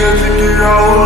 said to get out